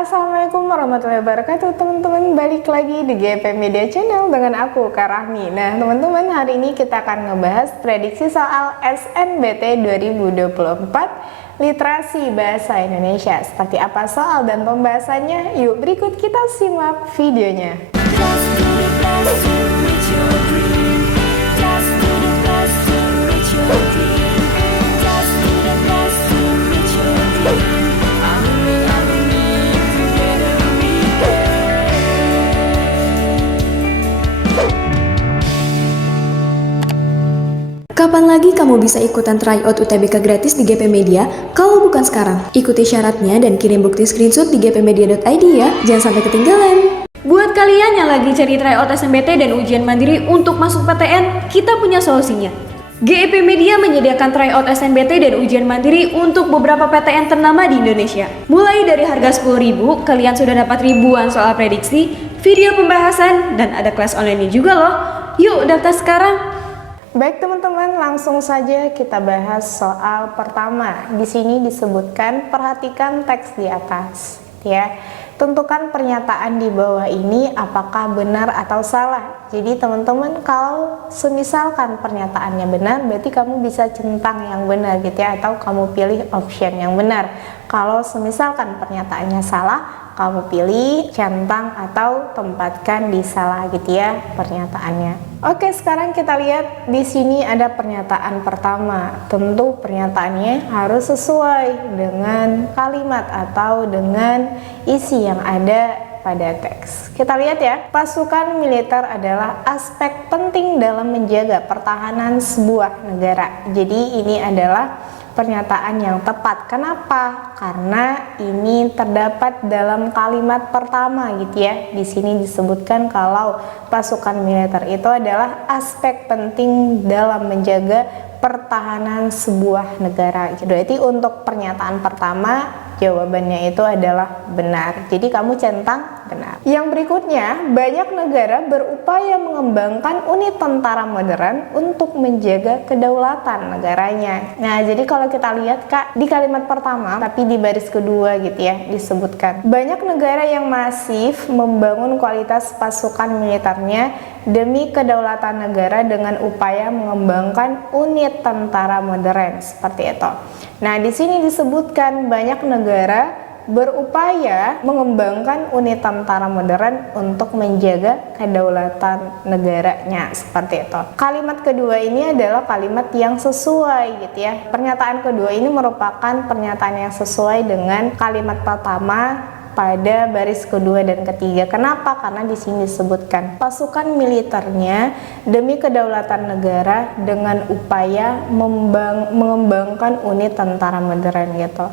Assalamualaikum warahmatullahi wabarakatuh teman-teman, balik lagi di GP Media Channel dengan aku Kak Rahmi. Nah teman-teman, hari ini kita akan ngebahas prediksi soal SNBT 2024 literasi bahasa Indonesia. Seperti apa soal dan pembahasannya? Yuk berikut kita simak videonya. Kapan lagi kamu bisa ikutan tryout UTBK gratis di GP Media kalau bukan sekarang? Ikuti syaratnya dan kirim bukti screenshot di gpmedia.id ya, jangan sampai ketinggalan. Buat kalian yang lagi cari tryout SNBT dan ujian mandiri untuk masuk PTN, kita punya solusinya. GEP Media menyediakan tryout SNBT dan ujian mandiri untuk beberapa PTN ternama di Indonesia. Mulai dari harga 10.000, kalian sudah dapat ribuan soal prediksi, video pembahasan, dan ada kelas online juga loh. Yuk daftar sekarang. Baik teman-teman, langsung saja kita bahas soal pertama. Di sini disebutkan perhatikan teks di atas, ya. Tentukan pernyataan di bawah ini apakah benar atau salah. Jadi teman-teman, kalau semisalkan pernyataannya benar, berarti kamu bisa centang yang benar gitu ya, atau kamu pilih option yang benar. Kalau semisalkan pernyataannya salah, kamu pilih centang atau tempatkan di salah gitu ya pernyataannya. Oke, sekarang kita lihat di sini ada pernyataan pertama. Tentu pernyataannya harus sesuai dengan kalimat atau dengan isi yang ada pada teks. Kita lihat ya, pasukan militer adalah aspek penting dalam menjaga pertahanan sebuah negara. Jadi ini adalah pernyataan yang tepat. Kenapa? Karena ini terdapat dalam kalimat pertama gitu ya. Di sini disebutkan kalau pasukan militer itu adalah aspek penting dalam menjaga pertahanan sebuah negara. Berarti untuk pernyataan pertama jawabannya itu adalah benar. Jadi kamu centang benar. Yang berikutnya, banyak negara berupaya mengembangkan unit tentara modern untuk menjaga kedaulatan negaranya. Nah, jadi kalau kita lihat Kak, di kalimat pertama tapi di baris kedua gitu ya, disebutkan banyak negara yang masif membangun kualitas pasukan militernya demi kedaulatan negara dengan upaya mengembangkan unit tentara modern, seperti itu. Nah, di sini disebutkan banyak negara berupaya mengembangkan unit tentara modern untuk menjaga kedaulatan negaranya, seperti itu. Kalimat kedua ini adalah kalimat yang sesuai gitu ya. Pernyataan kedua ini merupakan pernyataan yang sesuai dengan kalimat pertama pada baris kedua dan ketiga. Kenapa? Karena di sini disebutkan pasukan militernya demi kedaulatan negara dengan upaya mengembangkan unit tentara modern gitu.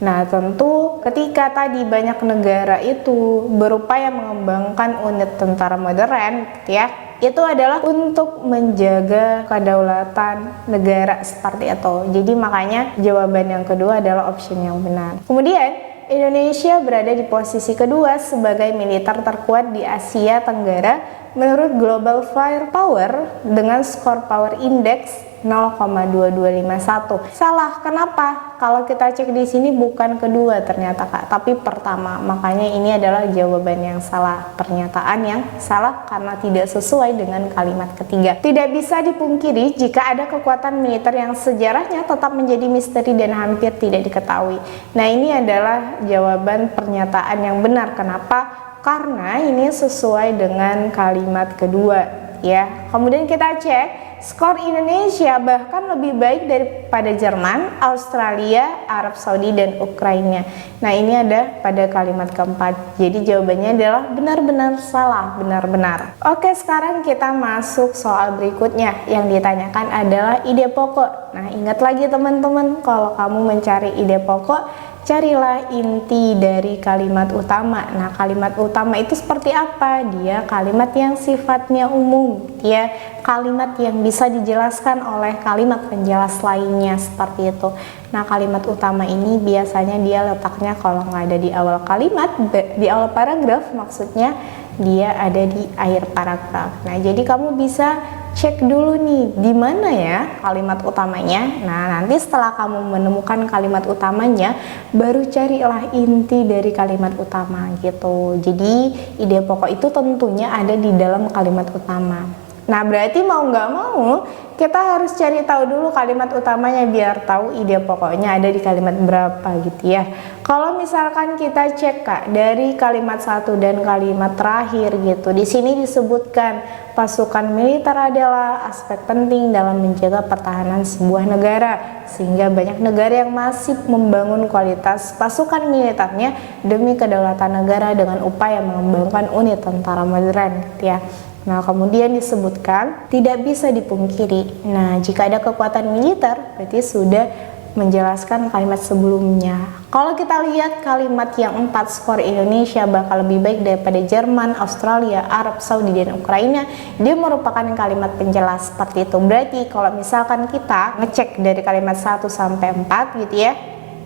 Nah, tentu ketika tadi banyak negara itu berupaya mengembangkan unit tentara modern gitu ya, itu adalah untuk menjaga kedaulatan negara, seperti itu. Jadi makanya jawaban yang kedua adalah option yang benar. Kemudian Indonesia berada di posisi kedua sebagai militer terkuat di Asia Tenggara menurut Global Firepower dengan skor Power Index 0,2251. Salah, kenapa? Kalau kita cek di sini bukan kedua ternyata Kak, tapi pertama. Makanya ini adalah jawaban yang salah, pernyataan yang salah karena tidak sesuai dengan kalimat ketiga. Tidak bisa dipungkiri jika ada kekuatan militer yang sejarahnya tetap menjadi misteri dan hampir tidak diketahui. Nah, ini adalah jawaban pernyataan yang benar. Kenapa? Karena ini sesuai dengan kalimat kedua ya. Kemudian kita cek skor Indonesia bahkan lebih baik daripada Jerman, Australia, Arab Saudi, dan Ukraina. Nah, ini ada pada kalimat keempat. Jadi jawabannya adalah benar-benar salah, benar-benar. Oke, sekarang kita masuk soal berikutnya. Yang ditanyakan adalah ide pokok. Nah, ingat lagi teman-teman, kalau kamu mencari ide pokok, carilah inti dari kalimat utama. Nah, kalimat utama itu seperti apa? Dia kalimat yang sifatnya umum, ya, kalimat yang bisa dijelaskan oleh kalimat penjelas lainnya, seperti itu. Nah, kalimat utama ini biasanya dia letaknya kalau nggak ada di awal kalimat, di awal paragraf maksudnya, dia ada di akhir paragraf. Nah, jadi kamu bisa cek dulu nih di mana ya kalimat utamanya. Nah, nanti setelah kamu menemukan kalimat utamanya, baru carilah inti dari kalimat utama gitu. Jadi ide pokok itu tentunya ada di dalam kalimat utama. Nah, berarti mau nggak mau kita harus cari tahu dulu kalimat utamanya biar tahu ide pokoknya ada di kalimat berapa gitu ya. Kalau misalkan kita cek Kak dari kalimat satu dan kalimat terakhir gitu, di sini disebutkan pasukan militer adalah aspek penting dalam menjaga pertahanan sebuah negara, sehingga banyak negara yang masih membangun kualitas pasukan militernya demi kedaulatan negara dengan upaya mengembangkan unit tentara modern gitu ya. Nah, kemudian disebutkan tidak bisa dipungkiri. Nah, jika ada kekuatan militer berarti sudah menjelaskan kalimat sebelumnya. Kalau kita lihat kalimat yang 4, skor Indonesia bakal lebih baik daripada Jerman, Australia, Arab Saudi, dan Ukraina, dia merupakan kalimat penjelas seperti itu. Berarti kalau misalkan kita ngecek dari kalimat 1 sampai 4 gitu ya,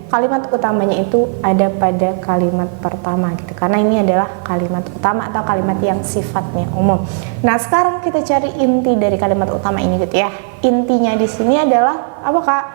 kalimat utamanya itu ada pada kalimat pertama gitu, karena ini adalah kalimat utama atau kalimat yang sifatnya umum. Nah, sekarang kita cari inti dari kalimat utama ini gitu ya. Intinya di sini adalah apa Kak?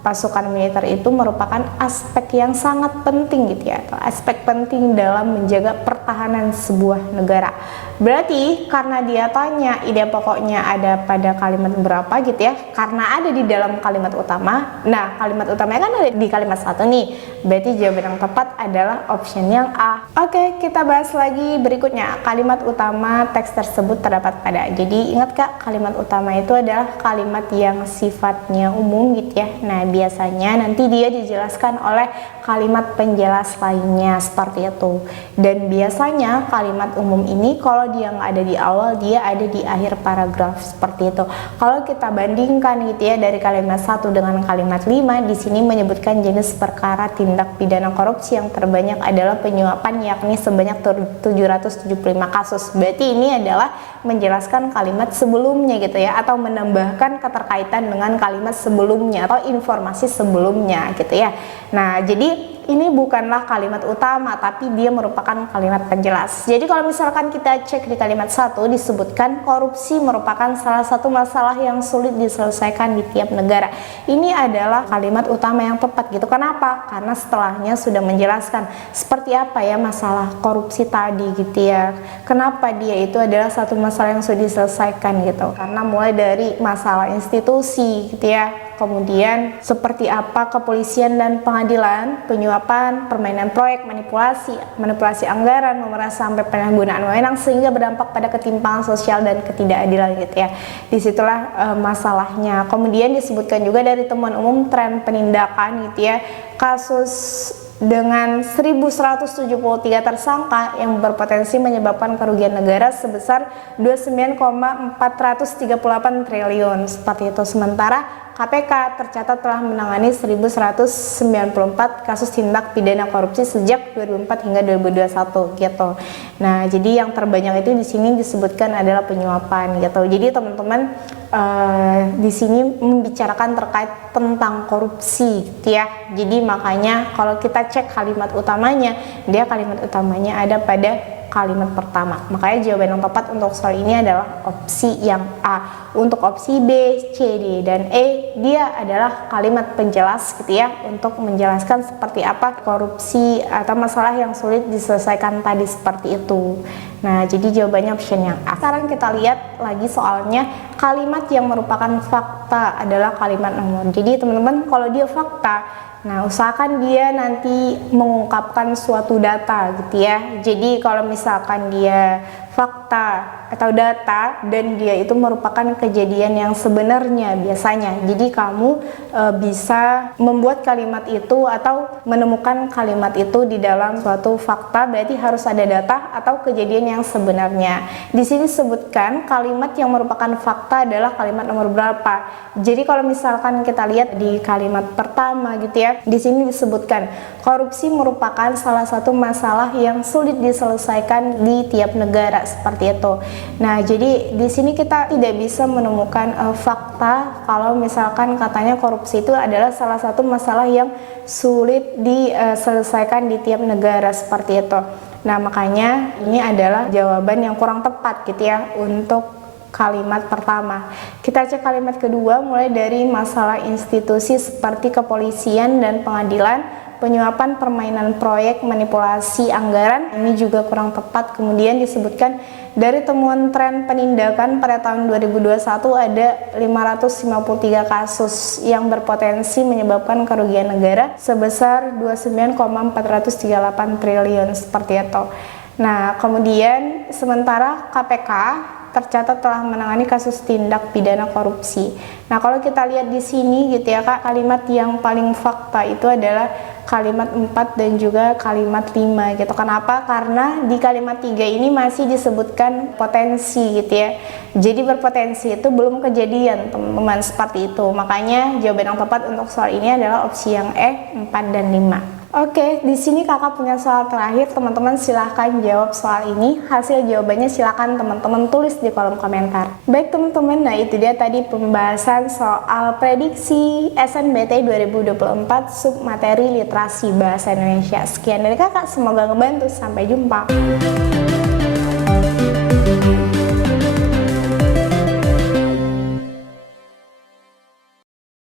Pasukan militer itu merupakan aspek yang sangat penting gitu ya, atau aspek penting dalam menjaga pertahanan sebuah negara. Berarti karena dia tanya ide pokoknya ada pada kalimat berapa gitu ya, karena ada di dalam kalimat utama. Nah, kalimat utamanya kan ada di kalimat 1 nih, berarti jawaban yang tepat adalah option yang A. Oke, kita bahas lagi berikutnya. Kalimat utama teks tersebut terdapat pada. Jadi ingat Kak, kalimat utama itu adalah kalimat yang sifatnya umum gitu ya. Nah, biasanya nanti dia dijelaskan oleh kalimat penjelas lainnya seperti itu. Dan biasanya kalimat umum ini kalau dia nggak ada di awal, dia ada di akhir paragraf seperti itu. Kalau kita bandingkan gitu ya dari kalimat 1 dengan kalimat 5, di sini menyebutkan jenis perkara tindak pidana korupsi yang terbanyak adalah penyuapan, yakni sebanyak 775 kasus. Berarti ini adalah menjelaskan kalimat sebelumnya gitu ya, atau menambahkan keterkaitan dengan kalimat sebelumnya atau informasi sebelumnya gitu ya. Nah, jadi ini bukanlah kalimat utama, tapi dia merupakan kalimat penjelas. Jadi kalau misalkan kita cek di kalimat 1 disebutkan korupsi merupakan salah satu masalah yang sulit diselesaikan di tiap negara. Ini adalah kalimat utama yang tepat gitu. Kenapa? Karena setelahnya sudah menjelaskan seperti apa ya masalah korupsi tadi gitu ya. Kenapa dia itu adalah satu masalah yang sudah diselesaikan gitu. Karena mulai dari masalah institusi gitu ya, kemudian seperti apa kepolisian dan pengadilan, penyuapan, permainan proyek, manipulasi anggaran, memeras sampai penyalahgunaan wewenang sehingga berdampak pada ketimpangan sosial dan ketidakadilan gitu ya. Disitulah masalahnya. Kemudian disebutkan juga dari temuan umum tren penindakan gitu ya, kasus dengan 1173 tersangka yang berpotensi menyebabkan kerugian negara sebesar 29,438 triliun seperti itu. Sementara KPK tercatat telah menangani 1194 kasus tindak pidana korupsi sejak 2004 hingga 2021 gitu. Nah, jadi yang terbanyak itu di sini disebutkan adalah penyuapan gitu. Jadi teman-teman di sini membicarakan terkait tentang korupsi gitu ya. Jadi makanya kalau kita cek kalimat utamanya, dia kalimat utamanya ada pada kalimat pertama. Makanya jawaban yang tepat untuk soal ini adalah opsi yang A. Untuk opsi B, C, D, dan E, dia adalah kalimat penjelas gitu ya, untuk menjelaskan seperti apa korupsi atau masalah yang sulit diselesaikan tadi seperti itu. Nah, jadi jawabannya option yang A. Sekarang kita lihat lagi soalnya, kalimat yang merupakan fakta adalah kalimat nomor. Jadi teman-teman kalau dia fakta, nah usahakan dia nanti mengungkapkan suatu data gitu ya. Jadi kalau misalkan dia fakta atau data dan dia itu merupakan kejadian yang sebenarnya biasanya, jadi kamu bisa membuat kalimat itu atau menemukan kalimat itu di dalam suatu fakta, berarti harus ada data atau kejadian yang sebenarnya. Di sini sebutkan kalimat yang merupakan fakta adalah kalimat nomor berapa. Jadi kalau misalkan kita lihat di kalimat pertama gitu ya, di sini disebutkan korupsi merupakan salah satu masalah yang sulit diselesaikan di tiap negara seperti itu. Nah, jadi di sini kita tidak bisa menemukan fakta kalau misalkan katanya korupsi itu adalah salah satu masalah yang sulit diselesaikan di tiap negara seperti itu. Nah, makanya ini adalah jawaban yang kurang tepat gitu ya untuk kalimat pertama. Kita cek kalimat kedua, mulai dari masalah institusi seperti kepolisian dan pengadilan, penyuapan, permainan proyek, manipulasi anggaran, ini juga kurang tepat. Kemudian disebutkan dari temuan tren penindakan pada tahun 2021 ada 553 kasus yang berpotensi menyebabkan kerugian negara sebesar 29,438 triliun, seperti itu. Nah, kemudian sementara KPK tercatat telah menangani kasus tindak pidana korupsi. Nah, kalau kita lihat di sini gitu ya Kak, kalimat yang paling fakta itu adalah kalimat 4 dan juga kalimat 5 gitu. Kenapa? Karena di kalimat 3 ini masih disebutkan potensi gitu ya. Jadi berpotensi itu belum kejadian, teman-teman, seperti itu. Makanya jawaban yang tepat untuk soal ini adalah opsi yang E, 4 dan 5. Oke, di sini kakak punya soal terakhir, teman-teman silahkan jawab soal ini. Hasil jawabannya silahkan teman-teman tulis di kolom komentar. Baik teman-teman, nah itu dia tadi pembahasan soal prediksi SNBT 2024 submateri literasi bahasa Indonesia. Sekian dari kakak, semoga ngebantu. Sampai jumpa.